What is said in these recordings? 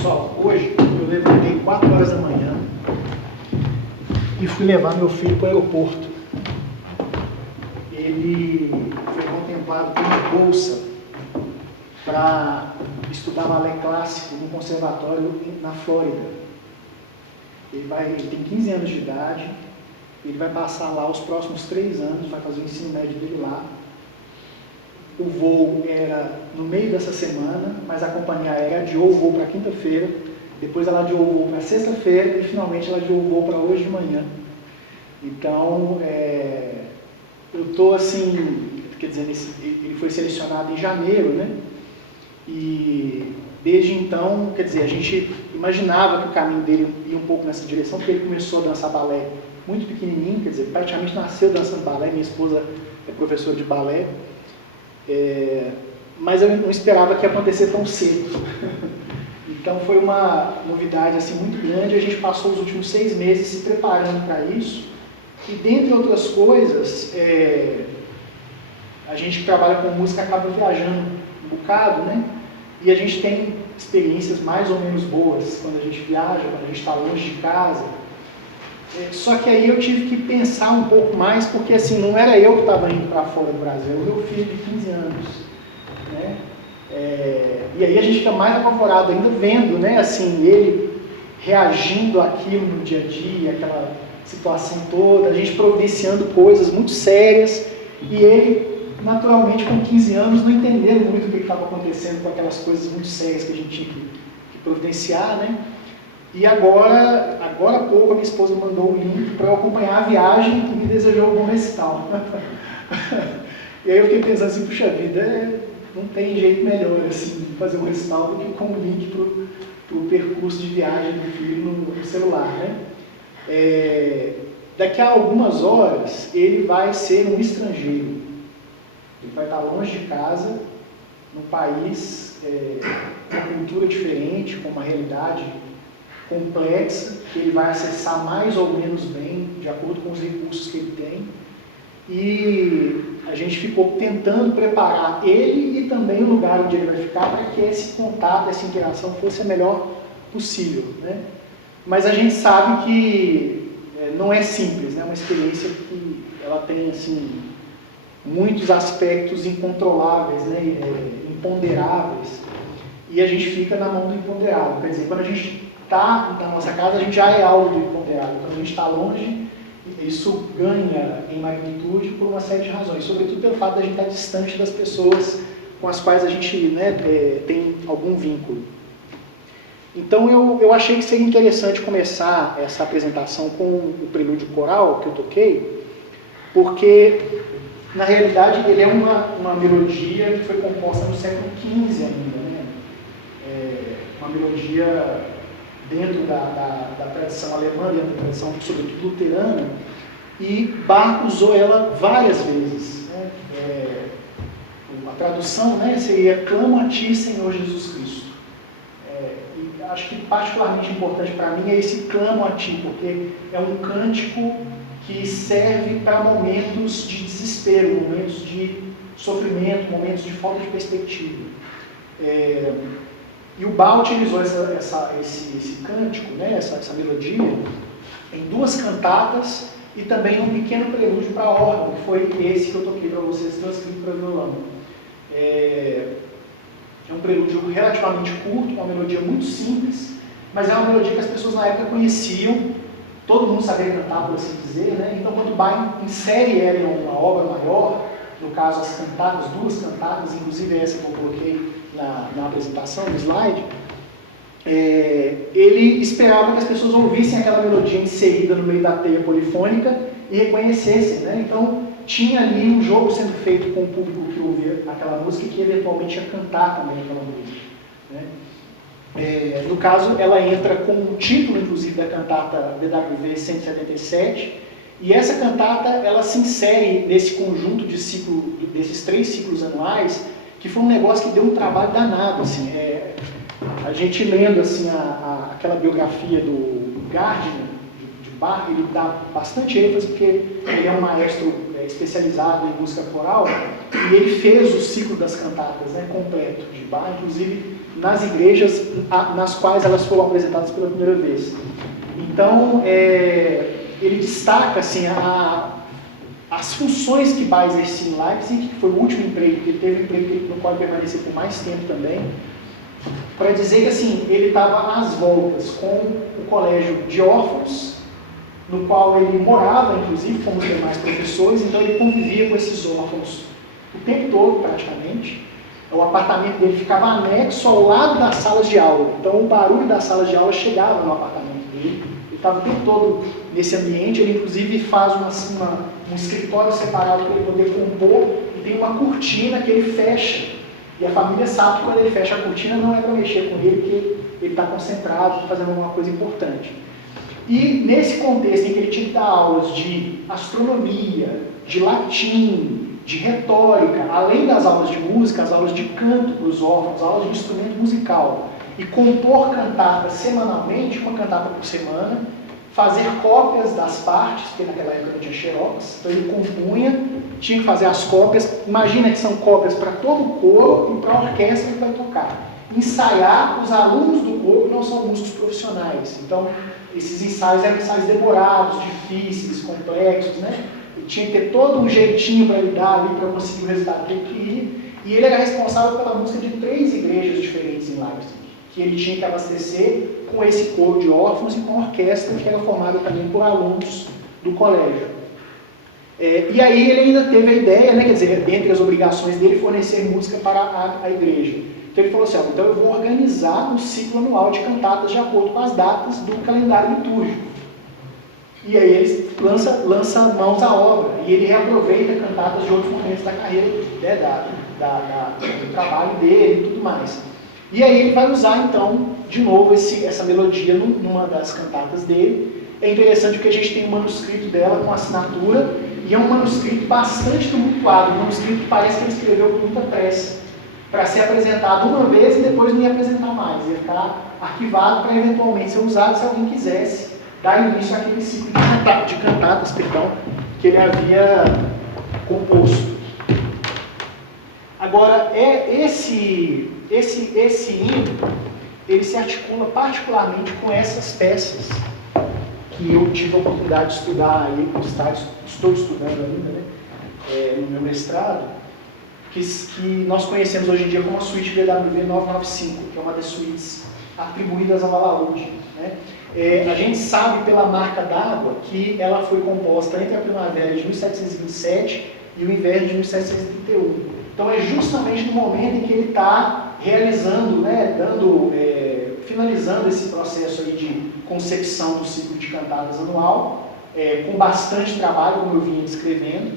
Pessoal, hoje eu levantei 4 horas da manhã e fui levar meu filho para o aeroporto. Ele foi contemplado com uma bolsa para estudar balé clássico no conservatório na Flórida. Ele tem 15 anos de idade, ele vai passar lá os próximos 3 anos, vai fazer o ensino médio dele lá. O voo era no meio dessa semana, mas a companhia aérea adiou o voo para quinta-feira, depois ela adiou o voo para sexta-feira e finalmente ela adiou o voo para hoje de manhã. Então, eu estou assim, quer dizer, ele foi selecionado em janeiro, né? E desde então, quer dizer, a gente imaginava que o caminho dele ia um pouco nessa direção, porque ele começou a dançar balé muito pequenininho, quer dizer, praticamente nasceu dançando balé, minha esposa é professora de balé. Mas eu não esperava que ia acontecer tão cedo. Então foi uma novidade assim, muito grande. A gente passou os últimos 6 meses se preparando para isso. E dentre outras coisas, a gente que trabalha com música acaba viajando um bocado, né? E a gente tem experiências mais ou menos boas quando a gente viaja, quando a gente está longe de casa. Só que aí eu tive que pensar um pouco mais, porque assim, não era eu que estava indo para fora do Brasil, era o meu filho de 15 anos. Né? E aí a gente fica mais apavorado ainda vendo, né, assim, ele reagindo àquilo no dia a dia, aquela situação toda, a gente providenciando coisas muito sérias, e ele, naturalmente, com 15 anos, não entendendo muito o que estava acontecendo com aquelas coisas muito sérias que a gente tinha que providenciar, né? E agora há pouco, a minha esposa mandou um link para eu acompanhar a viagem e me desejou um bom recital. E aí eu fiquei pensando assim, puxa vida, não tem jeito melhor assim, fazer um recital do que com um link para o percurso de viagem do filho no celular. Né? Daqui a algumas horas, ele vai ser um estrangeiro. Ele vai estar longe de casa, num país, com uma cultura diferente, com uma realidade complexa, que ele vai acessar mais ou menos bem, de acordo com os recursos que ele tem. E a gente ficou tentando preparar ele e também o lugar onde ele vai ficar para que esse contato, essa interação fosse a melhor possível. Né? Mas a gente sabe que não é simples, né? É uma experiência que ela tem assim, muitos aspectos incontroláveis, né? Imponderáveis, e a gente fica na mão do imponderável. Quer dizer, quando a gente está na nossa casa, a gente já é alvo do imponderável. Quando a gente está longe, isso ganha em magnitude por uma série de razões, sobretudo pelo fato de a gente estar distante das pessoas com as quais a gente, né, tem algum vínculo. Então eu achei que seria interessante começar essa apresentação com o prelúdio coral que eu toquei, porque na realidade ele é uma melodia que foi composta no século XV ainda, né? Uma melodia dentro da tradição alemã, dentro da tradição sobretudo luterana, e Bach usou ela várias vezes. Né? A tradução, né, seria "Clamo a ti, Senhor Jesus Cristo". E acho que particularmente importante para mim é esse "clamo a ti", porque é um cântico que serve para momentos de desespero, momentos de sofrimento, momentos de falta de perspectiva. E o Bach utilizou esse cântico, né, essa melodia, em 2 cantatas e também um pequeno prelúdio para órgão, que foi esse que eu toquei para vocês, transcrito para violão. É um prelúdio relativamente curto, uma melodia muito simples, mas é uma melodia que as pessoas na época conheciam, todo mundo sabia cantar, por assim dizer, né? Então quando Bach insere ela em uma obra maior, no caso as cantatas, 2 cantatas, inclusive essa que eu coloquei na apresentação, no slide, ele esperava que as pessoas ouvissem aquela melodia inserida no meio da teia polifônica e reconhecessem, né? Então tinha ali um jogo sendo feito com o público que ouvia aquela música e que eventualmente ia cantar também aquela música, né? No caso, ela entra com o título, inclusive, da cantata BWV 177, e essa cantata ela se insere nesse conjunto de desses 3 ciclos anuais, que foi um negócio que deu um trabalho danado. Assim, a gente lendo assim, aquela biografia do Gardner, de Bach, ele dá bastante ênfase, porque ele é um maestro especializado em música coral, e ele fez o ciclo das cantatas, né, completo de Bach, inclusive nas igrejas nas quais elas foram apresentadas pela primeira vez. Então, ele destaca assim, as funções que Bach exercia em Leipzig, que foi o último emprego, que ele teve um emprego no qual ele permaneceu por mais tempo também, para dizer que assim, ele estava às voltas com o colégio de órfãos, no qual ele morava, inclusive, como os demais professores, então ele convivia com esses órfãos o tempo todo, praticamente. O apartamento dele ficava anexo ao lado das salas de aula, então o barulho das salas de aula chegava no apartamento dele, ele estava o tempo todo nesse ambiente, ele inclusive faz um escritório separado para ele poder compor, e tem uma cortina que ele fecha, e a família sabe que quando ele fecha a cortina não é para mexer com ele, porque ele está concentrado, fazendo alguma coisa importante. E nesse contexto em que ele tinha que dar aulas de astronomia, de latim, de retórica, além das aulas de música, as aulas de canto para os órfãos, aulas de instrumento musical, e compor cantatas semanalmente, uma cantata por semana, fazer cópias das partes, porque naquela época não tinha xerox, então ele compunha, tinha que fazer as cópias, imagina que são cópias para todo o coro e para a orquestra que vai tocar. Ensaiar, os alunos do coro não são músicos profissionais, então esses ensaios eram ensaios demorados, difíceis, complexos, né? E tinha que ter todo um jeitinho para lidar ali, para conseguir o resultado que ele queria, e ele era responsável pela música de 3 igrejas diferentes em Leipzig, que ele tinha que abastecer com esse coro de órfãos e com a orquestra que era formada também por alunos do colégio. E aí ele ainda teve a ideia, né, quer dizer, entre as obrigações dele, fornecer música para a igreja. Então ele falou assim, então eu vou organizar um ciclo anual de cantatas de acordo com as datas do calendário litúrgico. E aí ele lança mãos à obra, e ele reaproveita cantatas de outros momentos da carreira, né, do trabalho dele e tudo mais. E aí ele vai usar então, de novo, essa melodia numa das cantatas dele. É interessante porque a gente tem um manuscrito dela com assinatura, e é um manuscrito bastante tumultuado, um manuscrito que parece que ele escreveu com muita pressa, para ser apresentado uma vez e depois não ia apresentar mais, ia ficar arquivado para eventualmente ser usado se alguém quisesse dar início àquele ciclo de cantatas, que ele havia composto. Agora, esse hino, ele se articula particularmente com essas peças que eu tive a oportunidade de estudar, aí, estou estudando ainda, né, no meu mestrado, que nós conhecemos hoje em dia como a suíte BWV 995, que é uma das suítes atribuídas ao alaúde, né? A gente sabe pela marca d'água que ela foi composta entre a primavera de 1727 e o inverno de 1731. Então é justamente no momento em que ele está realizando, né, finalizando esse processo aí de concepção do ciclo de cantatas anual, com bastante trabalho, como eu vinha descrevendo,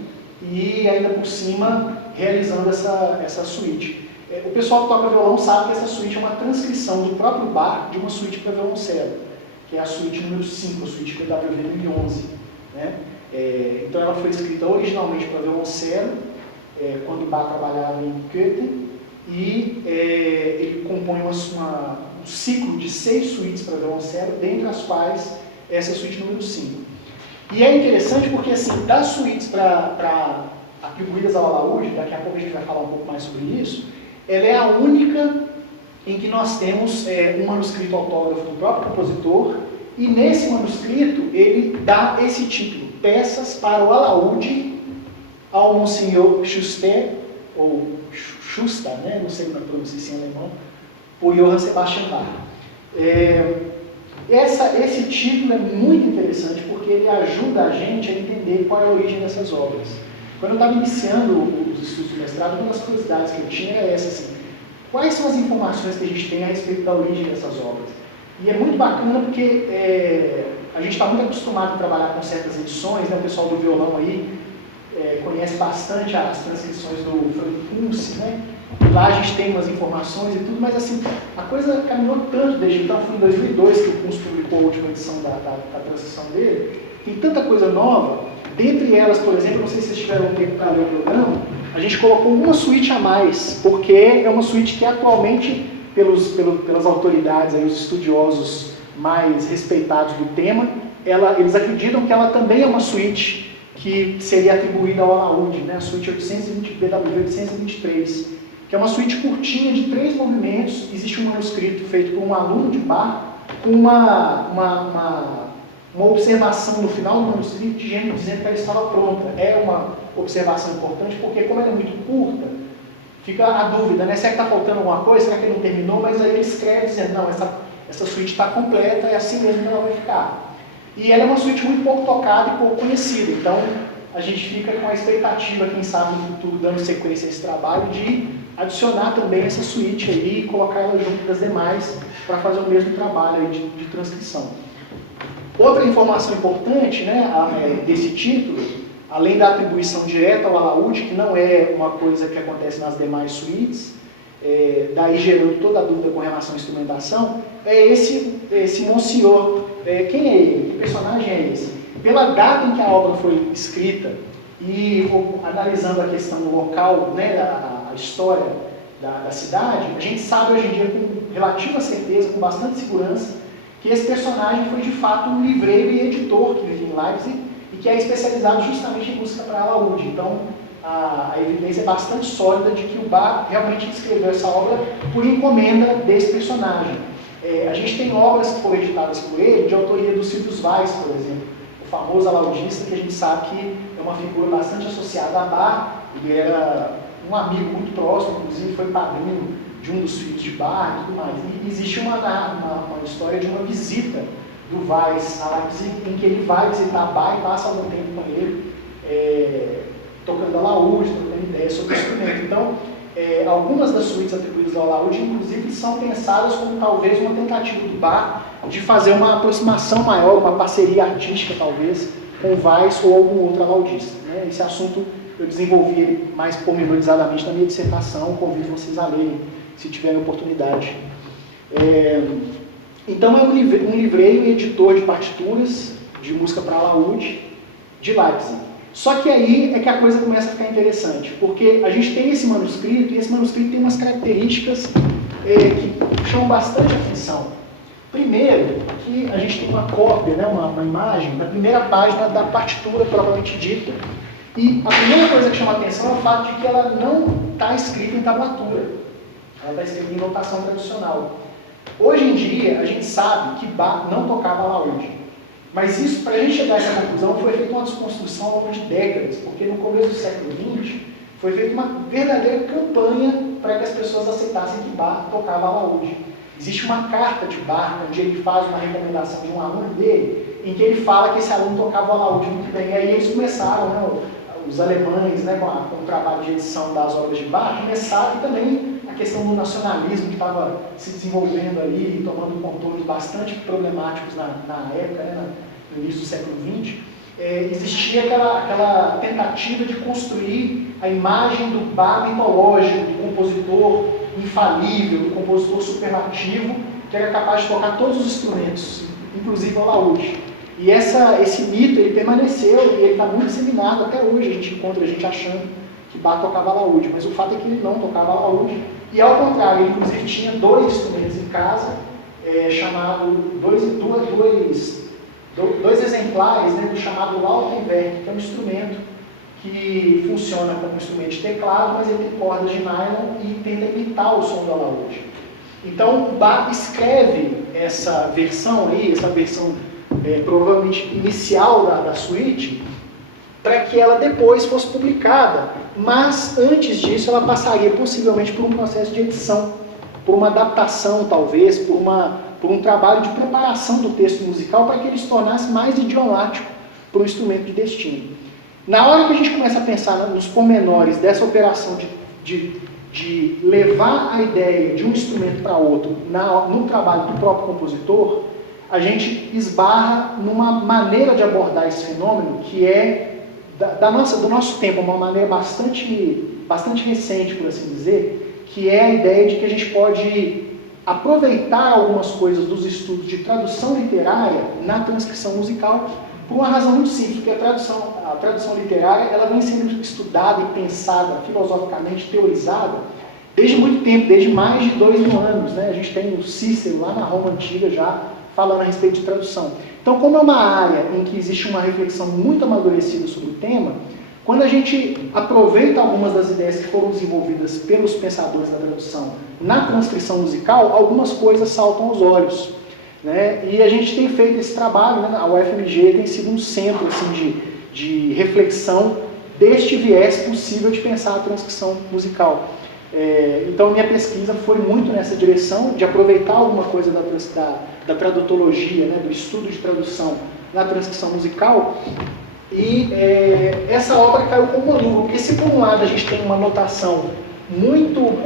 e ainda por cima realizando essa suíte. O pessoal que toca violão sabe que essa suíte é uma transcrição do próprio Bach de uma suíte para violoncelo, que é a suíte número 5, a suíte BWV 2011. Né? Então ela foi escrita originalmente para violoncelo, quando Bach trabalhava em Köthen, e ele compõe um ciclo de 6 suítes para violoncelo, dentre as quais essa suíte número 5. E é interessante porque, assim, das suítes atribuídas ao alaúde, daqui a pouco a gente vai falar um pouco mais sobre isso, ela é a única em que nós temos um manuscrito autógrafo do próprio compositor, e nesse manuscrito ele dá esse título, peças para o alaúde ao Monsenhor Schuster, ou Schuster, né? Não sei como é pronunciar em alemão, por Johann Sebastian Bach. Esse título é muito interessante porque ele ajuda a gente a entender qual é a origem dessas obras. Quando eu estava iniciando os estudos do mestrado, uma das curiosidades que eu tinha era essa, assim, quais são as informações que a gente tem a respeito da origem dessas obras? E é muito bacana porque a gente está muito acostumado a trabalhar com certas edições, né? O pessoal do violão aí conhece bastante as transcrições do Frank Kunz, né? Lá a gente tem umas informações e tudo, mas assim, a coisa caminhou tanto desde então. Foi em 2002 que o Kunz publicou a última edição da transcrição dele. Tem tanta coisa nova, dentre elas, por exemplo, não sei se vocês tiveram tempo para ler o programa, a gente colocou uma suíte a mais, porque é uma suíte que atualmente, pelas autoridades, aí, os estudiosos mais respeitados do tema, eles acreditam que ela também é uma suíte que seria atribuída ao alaúde, né? A suíte 820, BWV 823, que é uma suíte curtinha de 3 movimentos. Existe um manuscrito feito por um aluno de Bach, com uma observação no final do manuscrito dizendo que ela estava pronta. É uma observação importante, porque como ela é muito curta, fica a dúvida, né? Será que está faltando alguma coisa? Será que ele não terminou? Mas aí ele escreve dizendo, não, essa suíte está completa, é assim mesmo que ela vai ficar. E ela é uma suíte muito pouco tocada e pouco conhecida, então a gente fica com a expectativa, quem sabe no futuro, dando sequência a esse trabalho, de adicionar também essa suíte aí e colocar ela junto das demais para fazer o mesmo trabalho aí de transcrição. Outra informação importante, né, desse título, além da atribuição direta ao alaúde, que não é uma coisa que acontece nas demais suítes, daí gerando toda a dúvida com relação à instrumentação, é esse Monsenhor. Quem é ele? Que personagem é esse? Pela data em que a obra foi escrita e analisando a questão local, né, a história da cidade, a gente sabe hoje em dia com relativa certeza, com bastante segurança, que esse personagem foi de fato um livreiro e editor que vivia em Leipzig e que é especializado justamente em música para alaúde. Então, a evidência é bastante sólida de que o Bach realmente escreveu essa obra por encomenda desse personagem. A gente tem obras que foram editadas por ele, de autoria do Silvius Weiss, por exemplo, o famoso alaudista, que a gente sabe que é uma figura bastante associada a Bach. Ele era um amigo muito próximo, inclusive foi padrinho de um dos filhos de Bach e tudo mais. E existe uma história de uma visita do Weiss a Leipzig, em que ele vai visitar Bach e passa algum tempo com ele, tocando alaúde, trocando ideias sobre o instrumento. Então, algumas das suítes atribuídas ao alaúde, inclusive, são pensadas como talvez uma tentativa do Bach de fazer uma aproximação maior, uma parceria artística, talvez, com o Weiss ou algum outro alaudista, né? Esse assunto eu desenvolvi mais pormenorizadamente na minha dissertação, convido vocês a lerem, se tiverem oportunidade. Então, é um livreiro e editor de partituras de música para alaúde de Leipzig. Só que aí é que a coisa começa a ficar interessante, porque a gente tem esse manuscrito, e esse manuscrito tem umas características que chamam bastante atenção. Primeiro, que a gente tem uma cópia, né, uma imagem, da primeira página da partitura propriamente dita, e a primeira coisa que chama a atenção é o fato de que ela não está escrita em tablatura, ela está escrita em notação tradicional. Hoje em dia, a gente sabe que Bach não tocava alaúde. Mas isso, para a gente chegar a essa conclusão, foi feita uma desconstrução ao longo de décadas, porque no começo do século XX foi feita uma verdadeira campanha para que as pessoas aceitassem que Bach tocava alaúde. Existe uma carta de Bach, onde ele faz uma recomendação de um aluno dele, em que ele fala que esse aluno tocava alaúde muito bem. E aí eles começaram, né, os alemães, né, com o trabalho de edição das obras de Bach, começaram também a questão do nacionalismo que estava se desenvolvendo ali, tomando contornos bastante problemáticos na época, né, no início do século XX. Existia aquela tentativa de construir a imagem do Bach mitológico, do compositor infalível, do compositor superlativo, que era capaz de tocar todos os instrumentos, inclusive o alaúde. E esse mito ele permaneceu e ele está muito disseminado até hoje. A gente encontra a gente achando que Bach tocava alaúde, mas o fato é que ele não tocava alaúde. E ao contrário, ele inclusive tinha 2 instrumentos em casa, dois exemplares, né, do chamado Lautenwerk, que é um instrumento que funciona como um instrumento de teclado, mas ele tem cordas de nylon e tenta imitar o som do alaúde. Então, o Bach escreve essa versão aí, essa versão provavelmente inicial da suíte, para que ela depois fosse publicada, mas antes disso ela passaria possivelmente por um processo de edição, por uma adaptação talvez, por um trabalho de preparação do texto musical para que ele se tornasse mais idiomático para o instrumento de destino. Na hora que a gente começa a pensar nos pormenores dessa operação de levar a ideia de um instrumento para outro no trabalho do próprio compositor, a gente esbarra numa maneira de abordar esse fenômeno que é do nosso tempo, uma maneira bastante recente, por assim dizer, que é a ideia de que a gente pode aproveitar algumas coisas dos estudos de tradução literária na transcrição musical, por uma razão muito simples, porque a tradução literária ela vem sendo estudada e pensada filosoficamente, teorizada, desde muito tempo, desde mais de 2000 anos. Né? A gente tem o Cícero lá na Roma Antiga já falando a respeito de tradução. Então, como é uma área em que existe uma reflexão muito amadurecida sobre o tema, quando a gente aproveita algumas das ideias que foram desenvolvidas pelos pensadores da tradução na transcrição musical, algumas coisas saltam aos olhos. Né? E a gente tem feito esse trabalho, né? A UFMG tem sido um centro assim, de reflexão deste viés possível de pensar a transcrição musical. Então, minha pesquisa foi muito nessa direção, de aproveitar alguma coisa da tradutologia, né? Do estudo de tradução na transcrição musical. E essa obra caiu como um livro, porque se por um lado a gente tem uma notação muito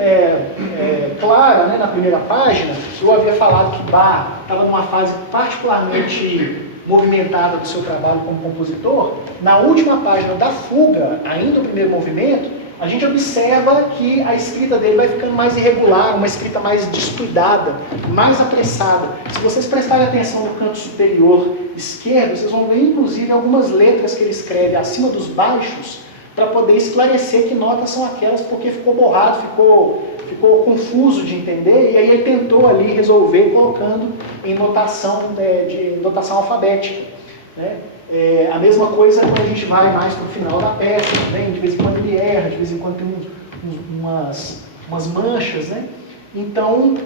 clara, né, na primeira página, eu havia falado que Bach estava numa fase particularmente movimentada do seu trabalho como compositor. Na última página da fuga, ainda o primeiro movimento, a gente observa que a escrita dele vai ficando mais irregular, uma escrita mais descuidada, mais apressada. Se vocês prestarem atenção no canto superior esquerdo, vocês vão ver inclusive algumas letras que ele escreve acima dos baixos, para poder esclarecer que notas são aquelas, porque ficou borrado, ficou confuso de entender, e aí ele tentou ali resolver colocando em notação, notação alfabética. Né? A mesma coisa quando a gente vai mais para o final da peça, né? De vez em quando ele erra, de vez em quando tem umas manchas. Né? Então,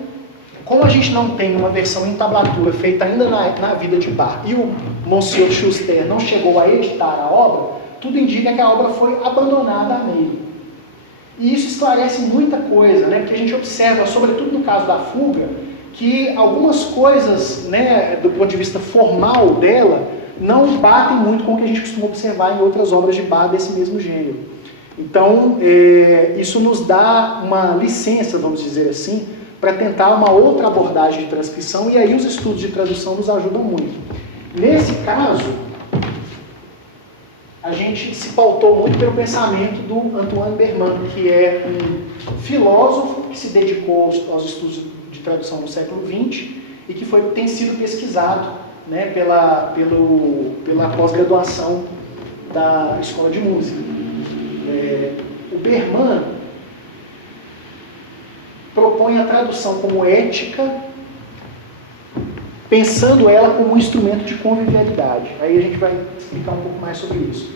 como a gente não tem uma versão em tablatura feita ainda na vida de Bach, e o Monsieur Schuster não chegou a editar a obra, tudo indica que a obra foi abandonada a meio. E isso esclarece muita coisa, né? Porque a gente observa, sobretudo no caso da fuga, que algumas coisas, né, do ponto de vista formal dela, não batem muito com o que a gente costuma observar em outras obras de Bach desse mesmo gênero. Então, isso nos dá uma licença, vamos dizer assim, para tentar uma outra abordagem de transcrição, e aí os estudos de tradução nos ajudam muito. Nesse caso, a gente se pautou muito pelo pensamento do Antoine Berman, que é um filósofo que se dedicou aos estudos de tradução no século XX e que tem sido pesquisado, né, pela pós-graduação da Escola de Música. O Berman propõe a tradução como ética, pensando ela como um instrumento de convivialidade. Aí a gente vai explicar um pouco mais sobre isso.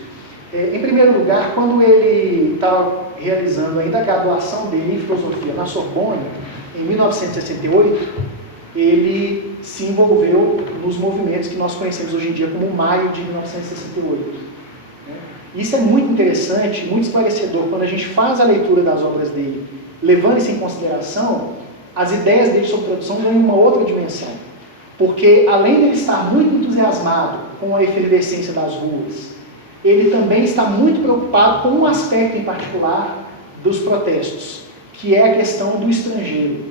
Em primeiro lugar, quando ele estava realizando ainda a graduação dele em filosofia na Sorbonne, em 1968, ele se envolveu nos movimentos que nós conhecemos hoje em dia como Maio de 1968. Isso é muito interessante, muito esclarecedor, quando a gente faz a leitura das obras dele, levando isso em consideração, as ideias dele sobre tradução ganham uma outra dimensão. Porque, além de ele estar muito entusiasmado com a efervescência das ruas, ele também está muito preocupado com um aspecto em particular dos protestos, que é a questão do estrangeiro.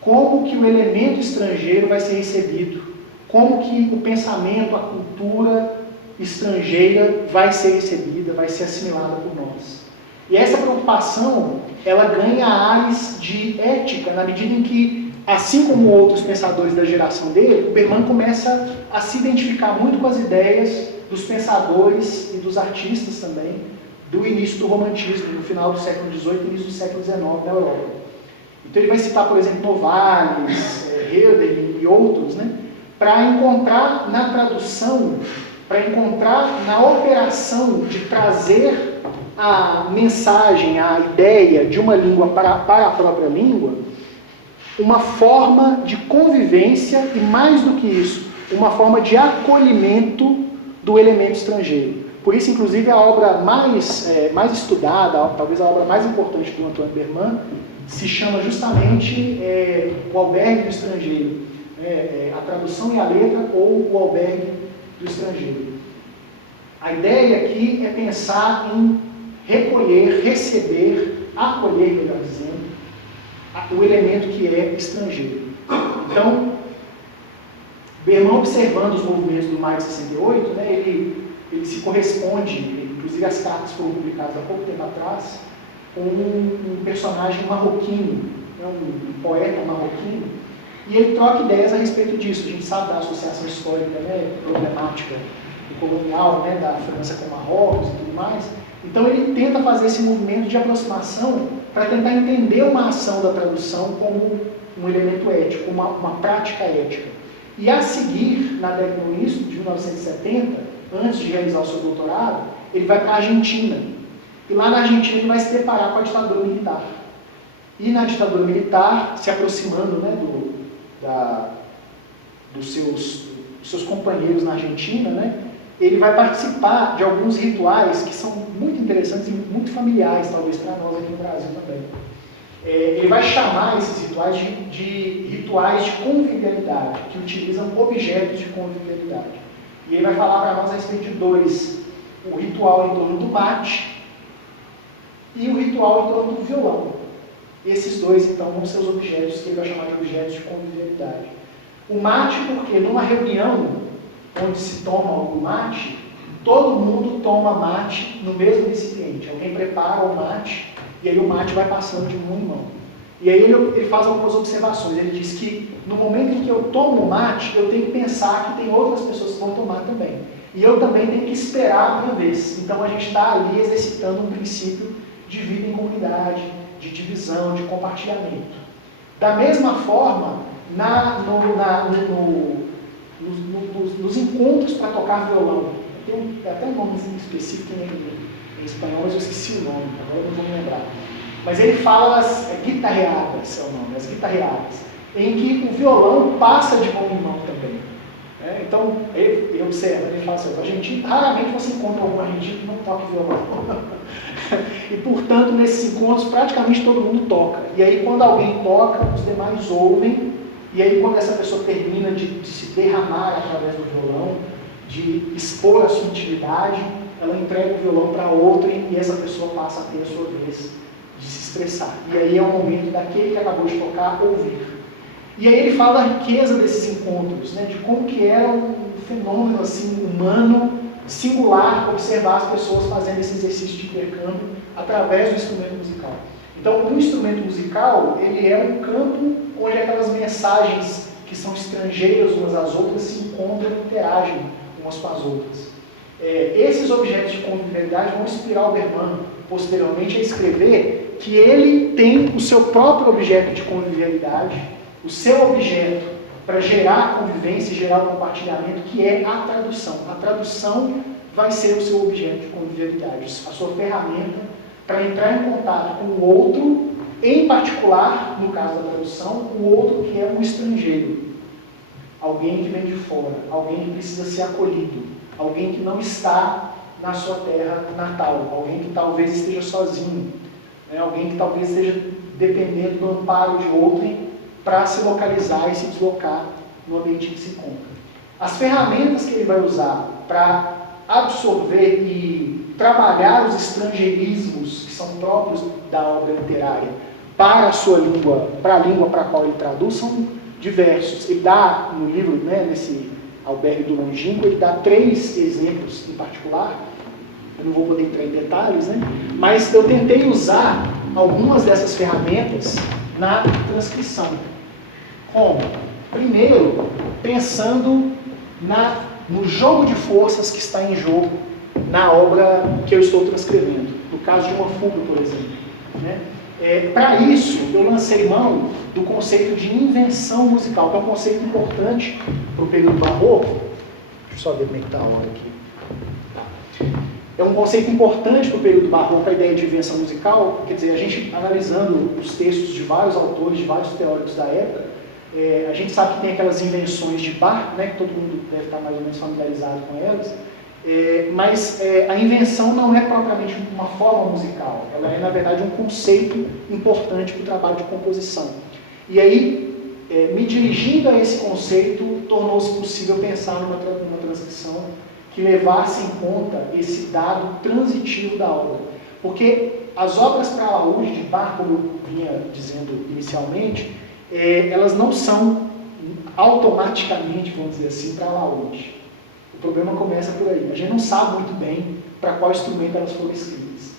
Como que o elemento estrangeiro vai ser recebido? Como que o pensamento, a cultura estrangeira vai ser recebida, vai ser assimilada por nós? E essa preocupação, ela ganha ares de ética, na medida em que, assim como outros pensadores da geração dele, o Berman começa a se identificar muito com as ideias dos pensadores e dos artistas também do início do romantismo, no final do século XVIII e início do século XIX na Europa. Então ele vai citar, por exemplo, Novalis, Herder e outros, né, para encontrar na tradução, para encontrar na operação de trazer a mensagem, a ideia de uma língua para a própria língua, uma forma de convivência e, mais do que isso, uma forma de acolhimento do elemento estrangeiro. Por isso, inclusive, a obra mais estudada, talvez a obra mais importante do Antoine Berman, se chama justamente O Albergue do Estrangeiro, a tradução e a letra ou O Albergue do Estrangeiro. A ideia aqui é pensar em recolher, receber, acolher, melhor dizendo, o elemento que é estrangeiro. Então, Berman, observando os movimentos do Maio de 68, ele se corresponde, inclusive as cartas foram publicadas há pouco tempo atrás, com um personagem marroquino, um poeta marroquino, e ele troca ideias a respeito disso. A gente sabe da associação histórica problemática do colonial, da França com Marrocos e tudo mais. Então ele tenta fazer esse movimento de aproximação para tentar entender uma ação da tradução como um elemento ético, uma prática ética. E a seguir, no início de 1970, antes de realizar o seu doutorado, ele vai para a Argentina. E lá na Argentina ele vai se deparar com a ditadura militar. E na ditadura militar, se aproximando dos seus companheiros na Argentina, ele vai participar de alguns rituais que são muito interessantes e muito familiares, talvez para nós aqui no Brasil também. Ele vai chamar esses rituais de rituais de convivialidade, que utilizam objetos de convivialidade. E ele vai falar para nós a respeito de dois: o ritual em torno do mate e o ritual em torno do violão. Esses dois, então, vão ser os objetos que ele vai chamar de objetos de convivialidade. O mate, porque numa reunião onde se toma algum mate, todo mundo toma mate no mesmo recipiente. Alguém prepara o mate e aí o mate vai passando de mão em mão. E aí ele faz algumas observações. Ele diz que no momento em que eu tomo o mate, eu tenho que pensar que tem outras pessoas que vão tomar também. E eu também tenho que esperar a minha vez. Então a gente está ali exercitando um princípio de vida em comunidade, de divisão, de compartilhamento. Da mesma forma, nos encontros para tocar violão, tem até um nome específico em espanhol, mas eu esqueci o nome, agora eu não vou me lembrar. Mas ele fala as guitarreadas, é o nome, as guitarreadas, em que o violão passa de mão em mão também. Então, ele observa, ele fala assim: argentino, raramente você encontra algum argentino que não toque violão. E, portanto, nesses encontros, praticamente todo mundo toca. E aí, quando alguém toca, os demais ouvem. E aí, quando essa pessoa termina de se derramar através do violão, de expor a sua intimidade, ela entrega o violão para outrem e essa pessoa passa a ter a sua vez de se expressar. E aí é o momento daquele que acabou de tocar ouvir. E aí ele fala da riqueza desses encontros, de como que era um fenômeno assim, humano, singular, observar as pessoas fazendo esse exercício de intercâmbio através do instrumento musical. Então, o instrumento musical, ele é um campo onde aquelas mensagens que são estrangeiras umas às outras se encontram e interagem umas com as outras. Esses objetos de convivialidade vão inspirar o Berman, posteriormente, a escrever que ele tem o seu próprio objeto de convivialidade, o seu objeto para gerar convivência e gerar o compartilhamento, que é a tradução. A tradução vai ser o seu objeto de convivialidade, a sua ferramenta para entrar em contato com o outro, em particular, no caso da tradução, o outro que é um estrangeiro, alguém que vem de fora, alguém que precisa ser acolhido, alguém que não está na sua terra natal, alguém que talvez esteja sozinho, alguém que talvez esteja dependendo do amparo de outrem para se localizar e se deslocar no ambiente que se encontra. As ferramentas que ele vai usar para absorver e trabalhar os estrangeirismos que são próprios da obra literária para a sua língua, para a língua para a qual ele traduz, são diversos. Ele dá no livro, nesse Albergue do Longínquo, ele dá 3 exemplos em particular. Eu não vou poder entrar em detalhes, mas eu tentei usar algumas dessas ferramentas na transcrição. Como? Primeiro, pensando no jogo de forças que está em jogo na obra que eu estou transcrevendo, no caso de uma fuga, por exemplo. Para isso, eu lancei mão do conceito de invenção musical, que é um conceito importante para o período barroco. Deixa eu só ver como é que está a hora aqui. É um conceito importante para o período barroco, a ideia de invenção musical. Quer dizer, a gente analisando os textos de vários autores, de vários teóricos da época, a gente sabe que tem aquelas invenções de Bach, que todo mundo deve estar mais ou menos familiarizado com elas, Mas a invenção não é propriamente uma forma musical, ela é, na verdade, um conceito importante para o trabalho de composição. E aí, me dirigindo a esse conceito, tornou-se possível pensar numa transcrição que levasse em conta esse dado transitivo da obra. Porque as obras para alaúde de Bach, como eu vinha dizendo inicialmente, elas não são automaticamente, vamos dizer assim, para alaúde. O problema começa por aí. A gente não sabe muito bem para qual instrumento elas foram escritas.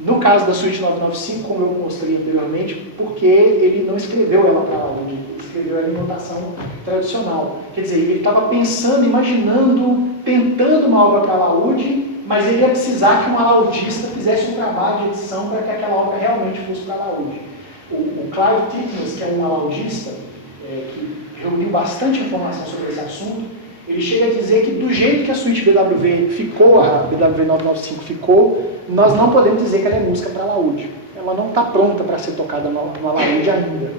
No caso da Suite 995, como eu mostrei anteriormente, porque ele não escreveu ela para alaúde, ele escreveu ela em notação tradicional. Quer dizer, ele estava pensando, imaginando, tentando uma obra para alaúde, mas ele ia precisar que um alaudista fizesse um trabalho de edição para que aquela obra realmente fosse para alaúde. O Clive Titmuss, que é um alaudista, que reuniu bastante informação sobre esse assunto, ele chega a dizer que do jeito que a suíte BWV ficou, a BWV 995 ficou, nós não podemos dizer que ela é música para alaúde. Ela não está pronta para ser tocada no alaúde ainda.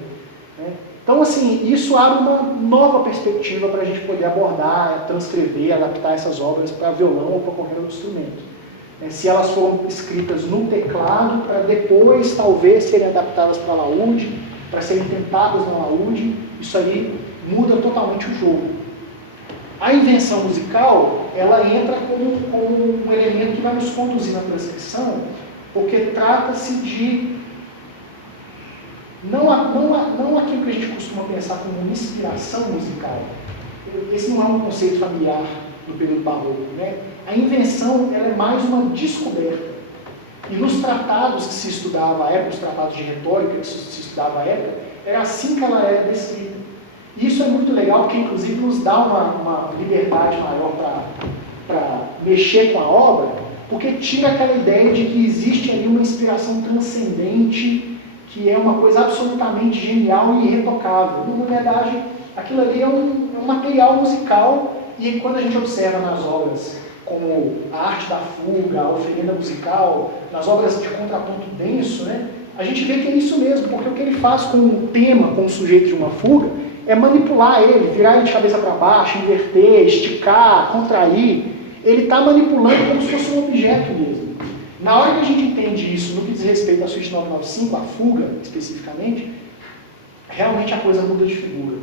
Né? Então, assim, isso abre uma nova perspectiva para a gente poder abordar, transcrever, adaptar essas obras para violão ou para qualquer outro instrumento. Se elas foram escritas no teclado, para depois, talvez, serem adaptadas para alaúde, para serem tentadas no alaúde, isso aí muda totalmente o jogo. A invenção musical, ela entra como um elemento que vai nos conduzir na transcrição, porque trata-se de não aquilo que a gente costuma pensar como uma inspiração musical. Esse não é um conceito familiar do período barroco, né? A invenção, ela é mais uma descoberta. E nos tratados que se estudava à época, os tratados de retórica que se estudava à época, era assim que ela era descrita. Isso é muito legal, porque inclusive nos dá uma liberdade maior para mexer com a obra, porque tira aquela ideia de que existe ali uma inspiração transcendente, que é uma coisa absolutamente genial e irretocável. Na verdade, aquilo ali é um material musical, e quando a gente observa nas obras como a arte da fuga, a oferenda musical, nas obras de contraponto denso, né, a gente vê que é isso mesmo, porque o que ele faz com o tema, com o sujeito de uma fuga, é manipular ele, virar ele de cabeça para baixo, inverter, esticar, contrair. Ele está manipulando como se fosse um objeto mesmo. Na hora que a gente entende isso, no que diz respeito à suíte 995, a fuga especificamente, realmente a coisa muda de figura.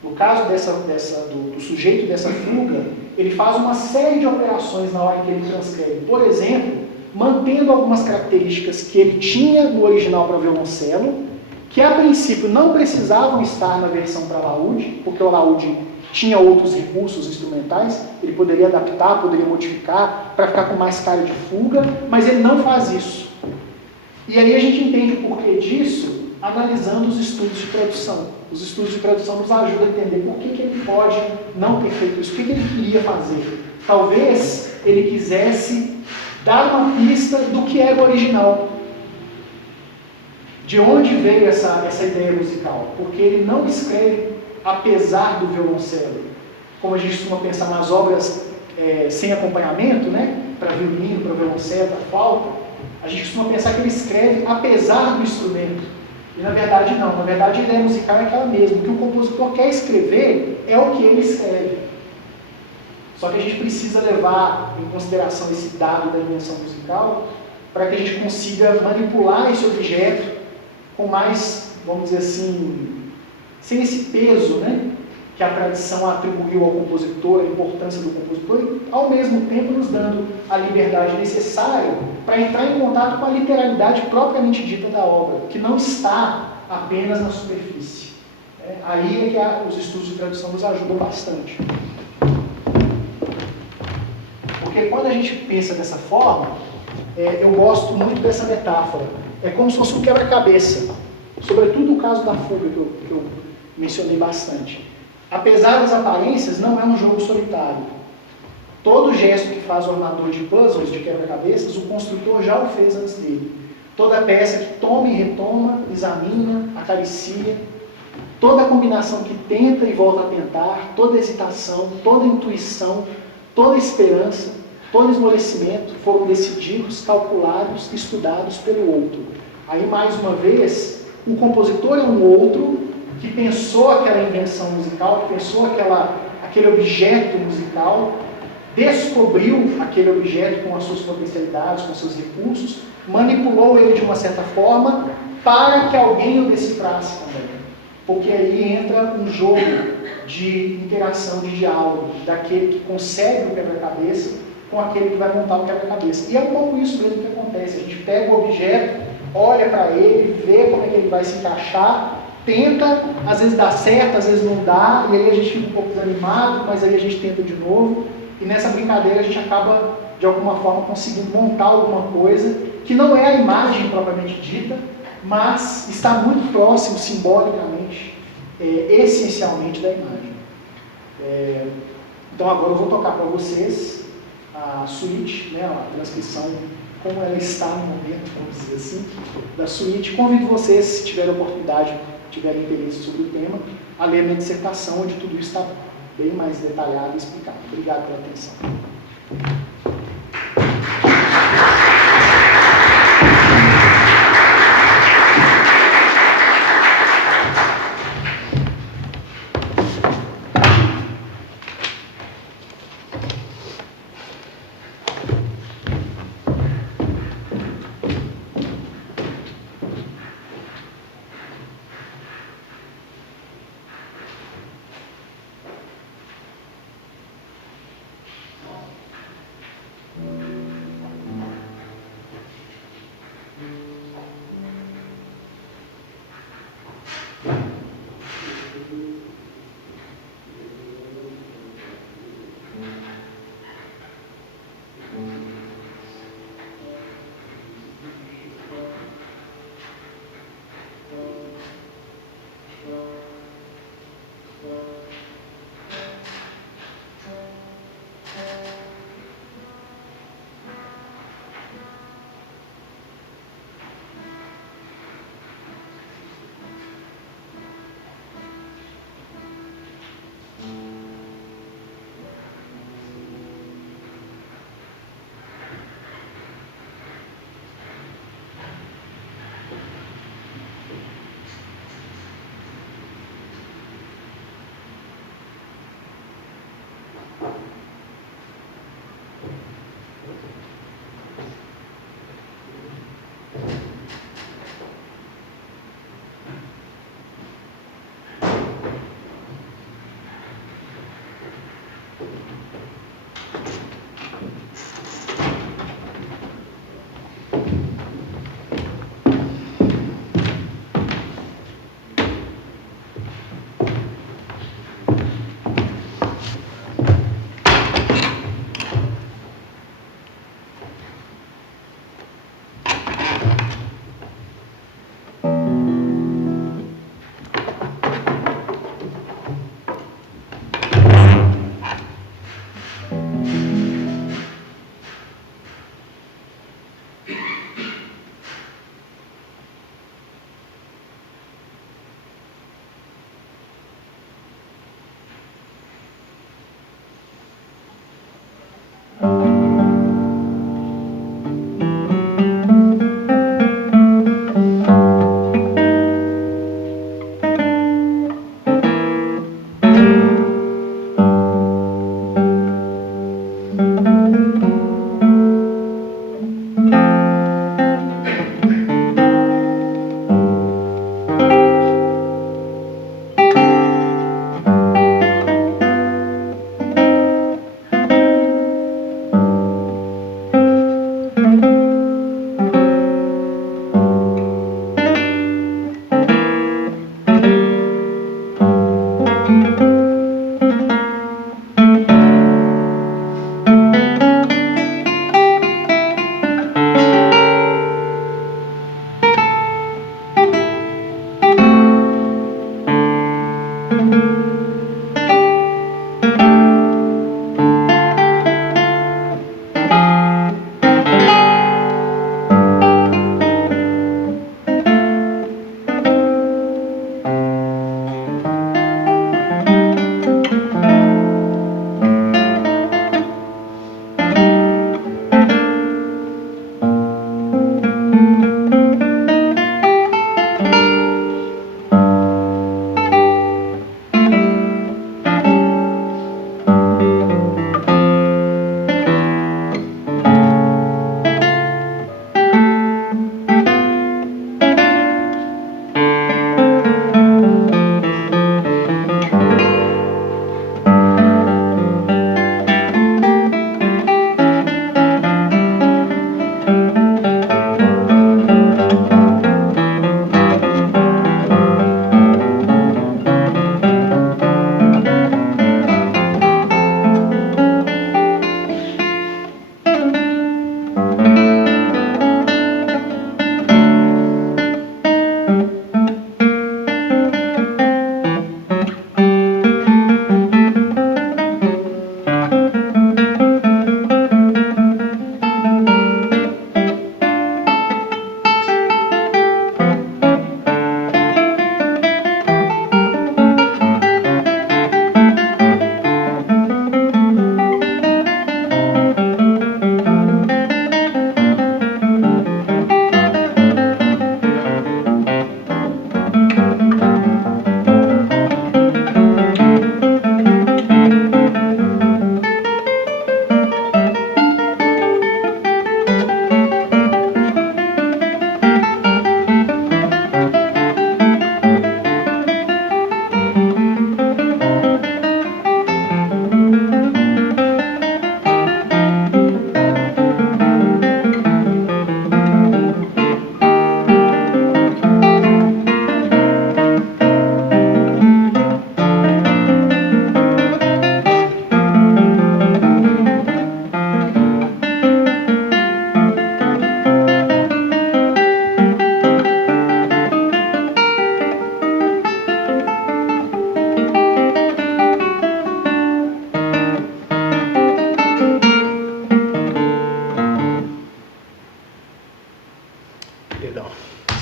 No caso do sujeito dessa fuga, ele faz uma série de operações na hora que ele transcreve. Por exemplo, mantendo algumas características que ele tinha no original para violoncelo, que a princípio não precisavam estar na versão para alaúde, porque o alaúde tinha outros recursos instrumentais, ele poderia adaptar, poderia modificar para ficar com mais cara de fuga, mas ele não faz isso. E aí a gente entende o porquê disso analisando os estudos de tradução. Os estudos de tradução nos ajudam a entender por que ele pode não ter feito isso, o que ele queria fazer. Talvez ele quisesse dar uma pista do que era o original. De onde veio essa ideia musical? Porque ele não escreve apesar do violoncelo. Como a gente costuma pensar nas obras sem acompanhamento, né? Para violino, para violoncelo, para flauta, a gente costuma pensar que ele escreve apesar do instrumento. E na verdade não. Na verdade a ideia musical é aquela mesma. O que o compositor quer escrever é o que ele escreve. Só que a gente precisa levar em consideração esse dado da invenção musical para que a gente consiga manipular esse objeto com mais, vamos dizer assim, sem esse peso, né, que a tradição atribuiu ao compositor, a importância do compositor, e ao mesmo tempo nos dando a liberdade necessária para entrar em contato com a literalidade propriamente dita da obra, que não está apenas na superfície. Aí é que os estudos de tradução nos ajudam bastante. Porque quando a gente pensa dessa forma, eu gosto muito dessa metáfora. É como se fosse um quebra-cabeça. Sobretudo o caso da fuga, que eu mencionei bastante. Apesar das aparências, não é um jogo solitário. Todo gesto que faz o armador de puzzles, de quebra-cabeças, o construtor já o fez antes dele. Toda peça que toma e retoma, examina, acaricia, toda combinação que tenta e volta a tentar, toda hesitação, toda intuição, toda esperança, todo esmorecimento foram decididos, calculados, estudados pelo outro. Aí, mais uma vez, o compositor é um outro que pensou aquela invenção musical, que pensou aquele objeto musical, descobriu aquele objeto com as suas potencialidades, com seus recursos, manipulou ele de uma certa forma para que alguém o decifrasse também. Porque aí entra um jogo de interação, de diálogo, daquele que consegue o quebra-cabeça com aquele que vai montar o quebra-cabeça. E é um pouco isso mesmo que acontece. A gente pega o objeto, olha para ele, vê como é que ele vai se encaixar, tenta, às vezes dá certo, às vezes não dá, e aí a gente fica um pouco desanimado, mas aí a gente tenta de novo, e nessa brincadeira a gente acaba, de alguma forma, conseguindo montar alguma coisa que não é a imagem propriamente dita, mas está muito próximo, simbolicamente, essencialmente, da imagem. Então agora eu vou tocar para vocês a suíte, né, a transcrição, como ela está no momento, vamos dizer assim, da suíte. Convido vocês, se tiverem oportunidade, tiverem interesse sobre o tema, a ler a minha dissertação, onde tudo isso está bem mais detalhado e explicado. Obrigado pela atenção.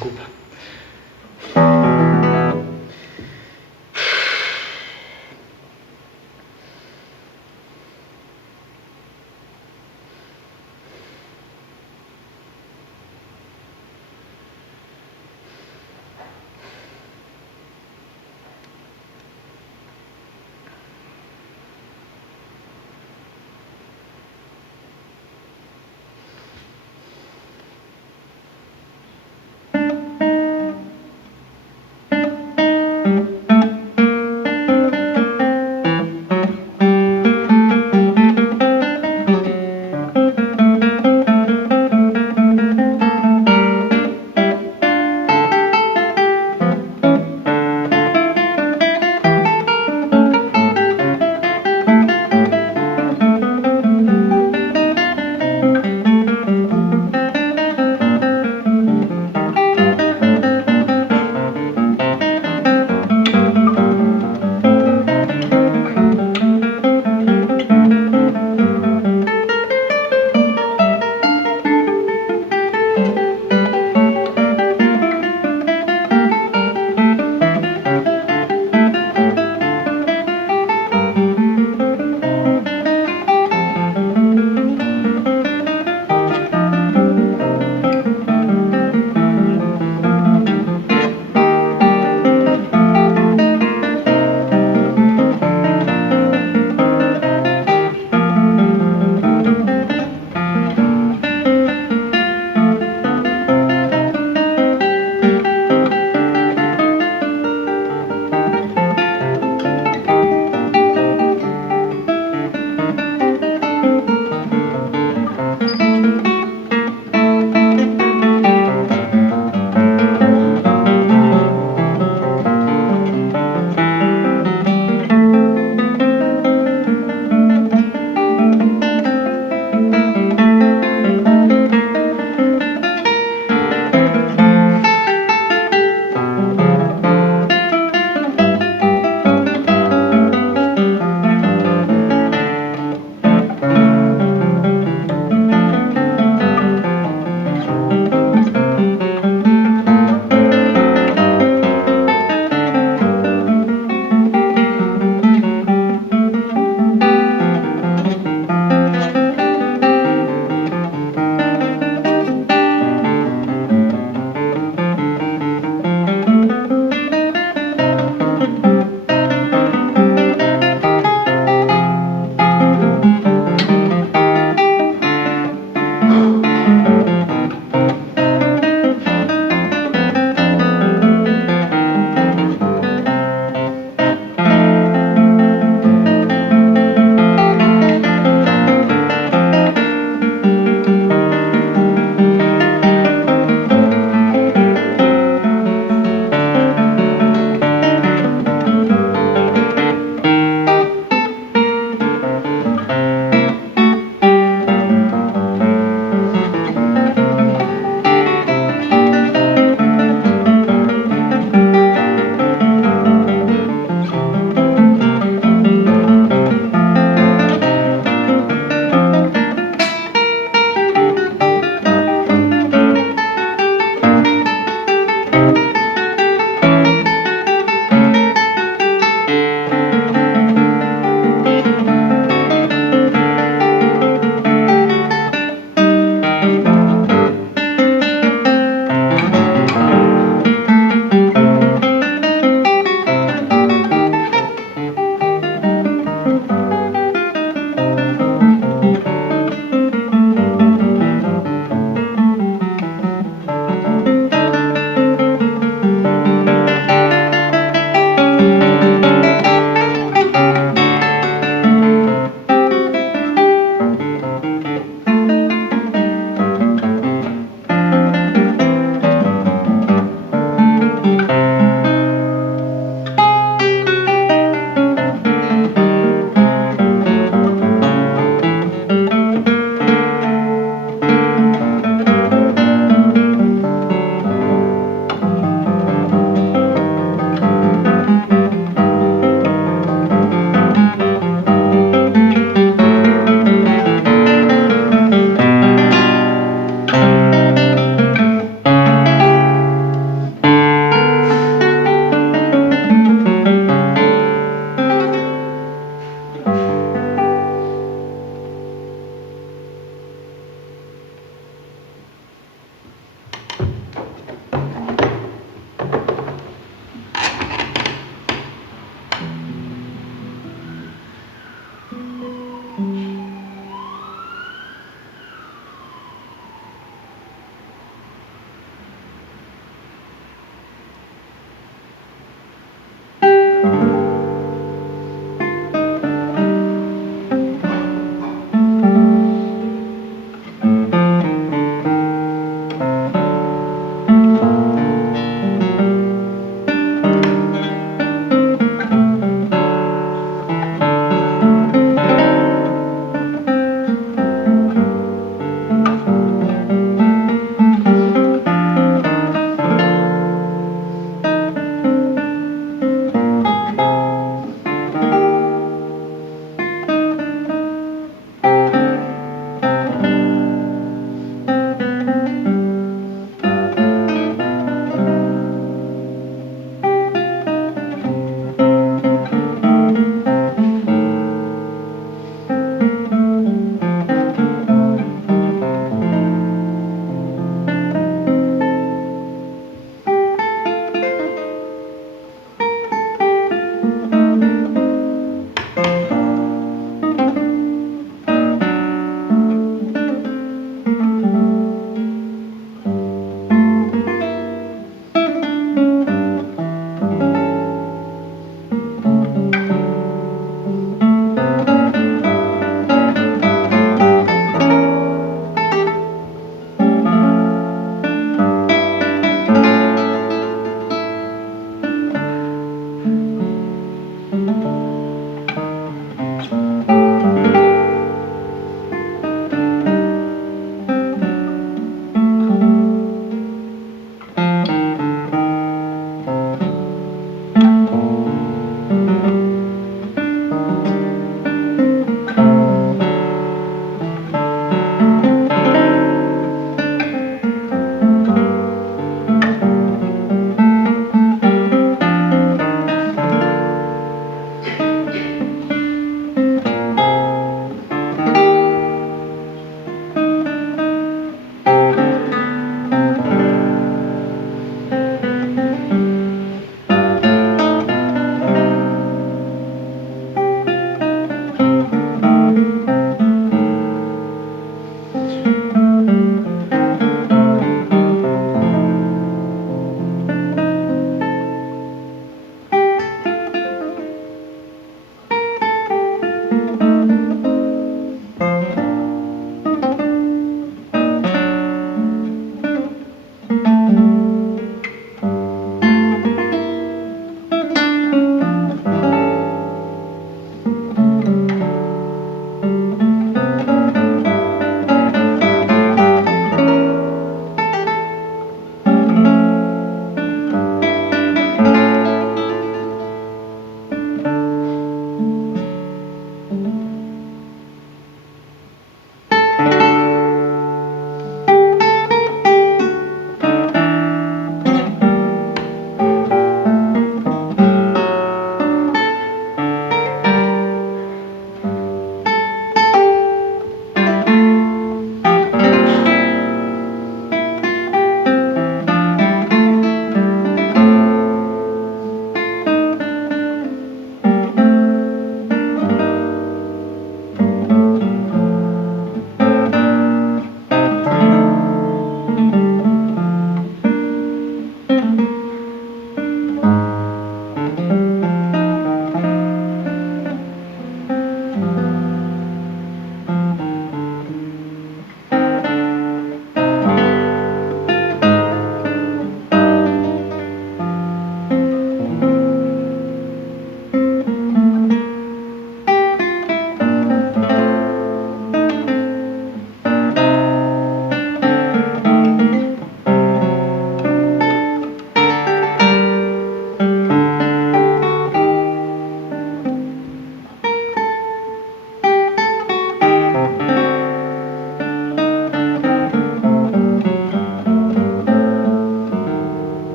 Desculpa.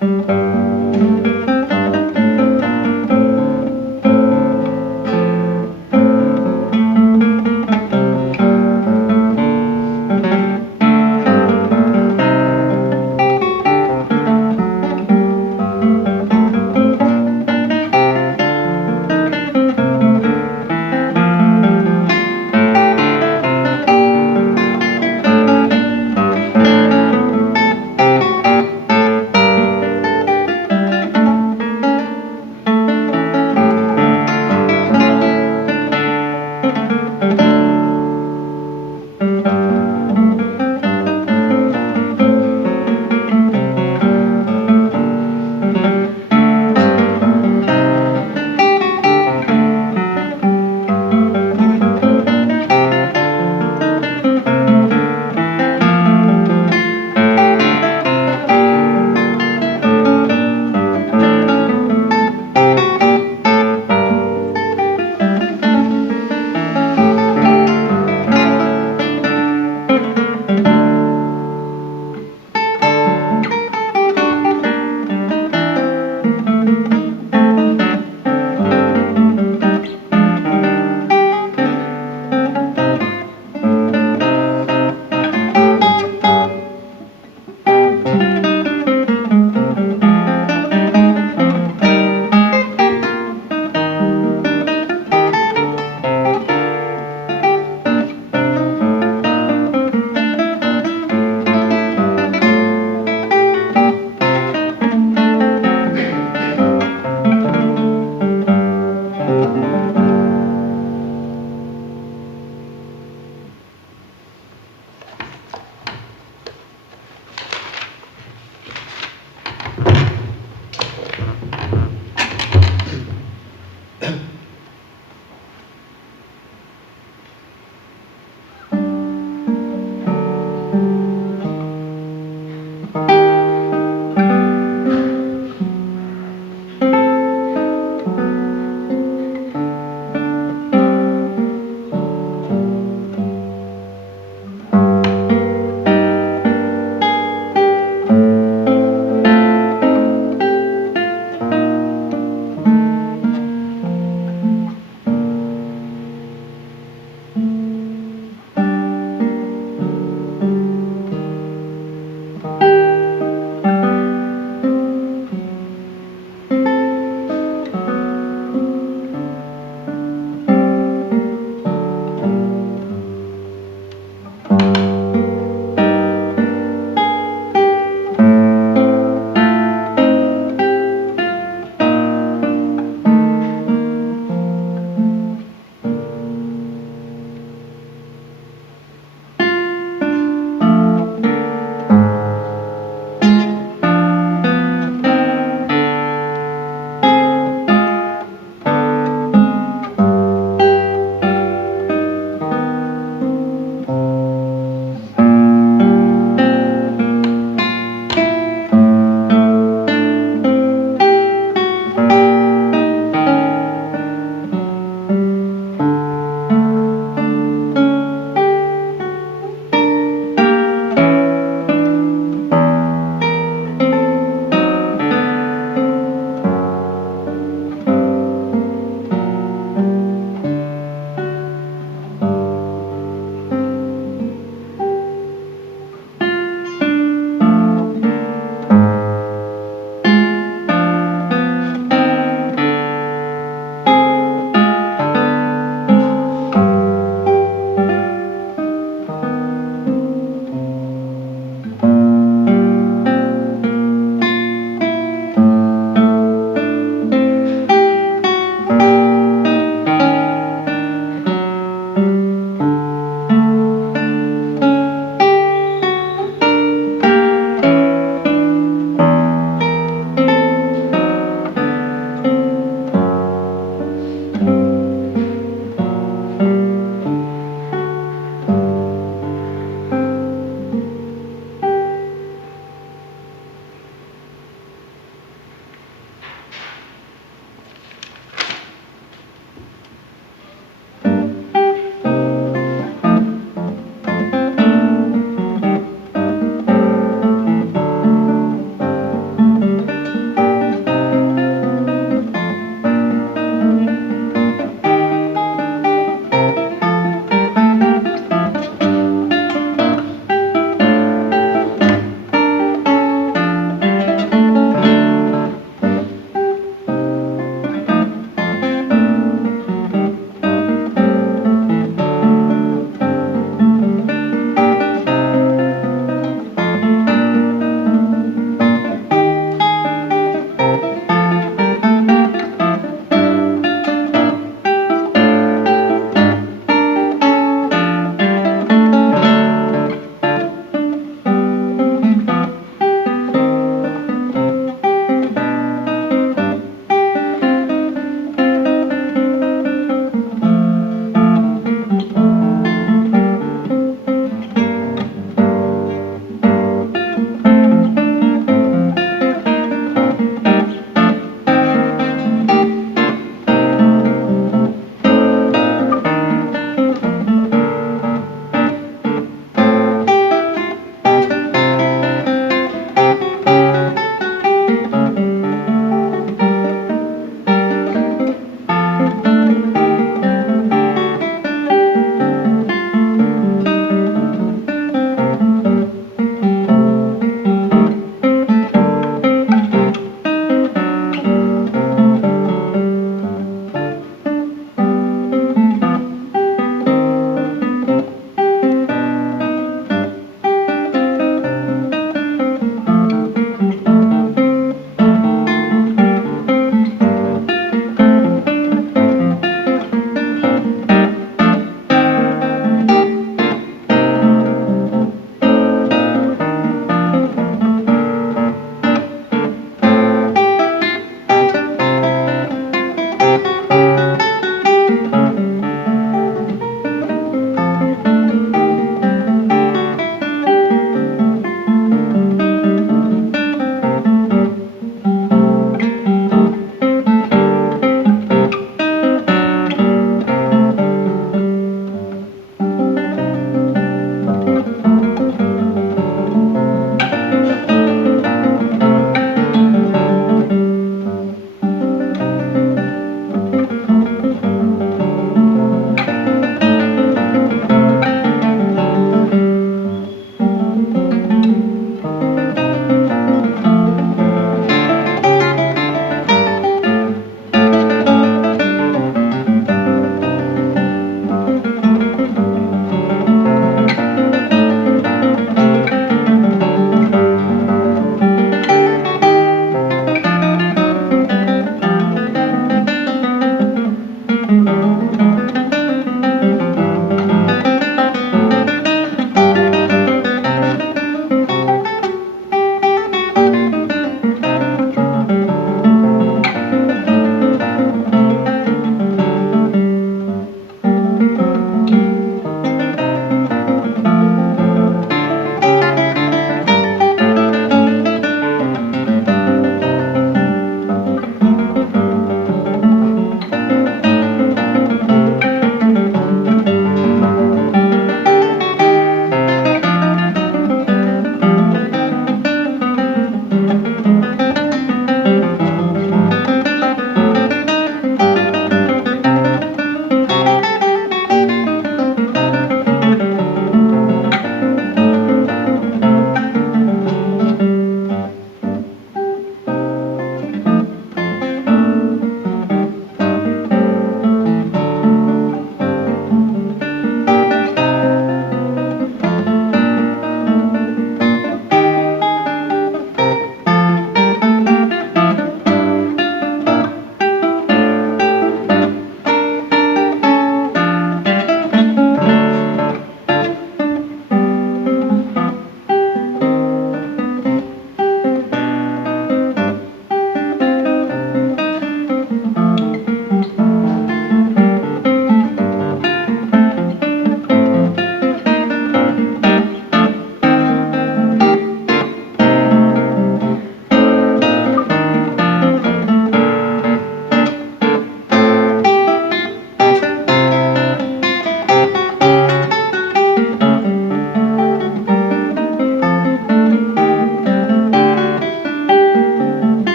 Amém.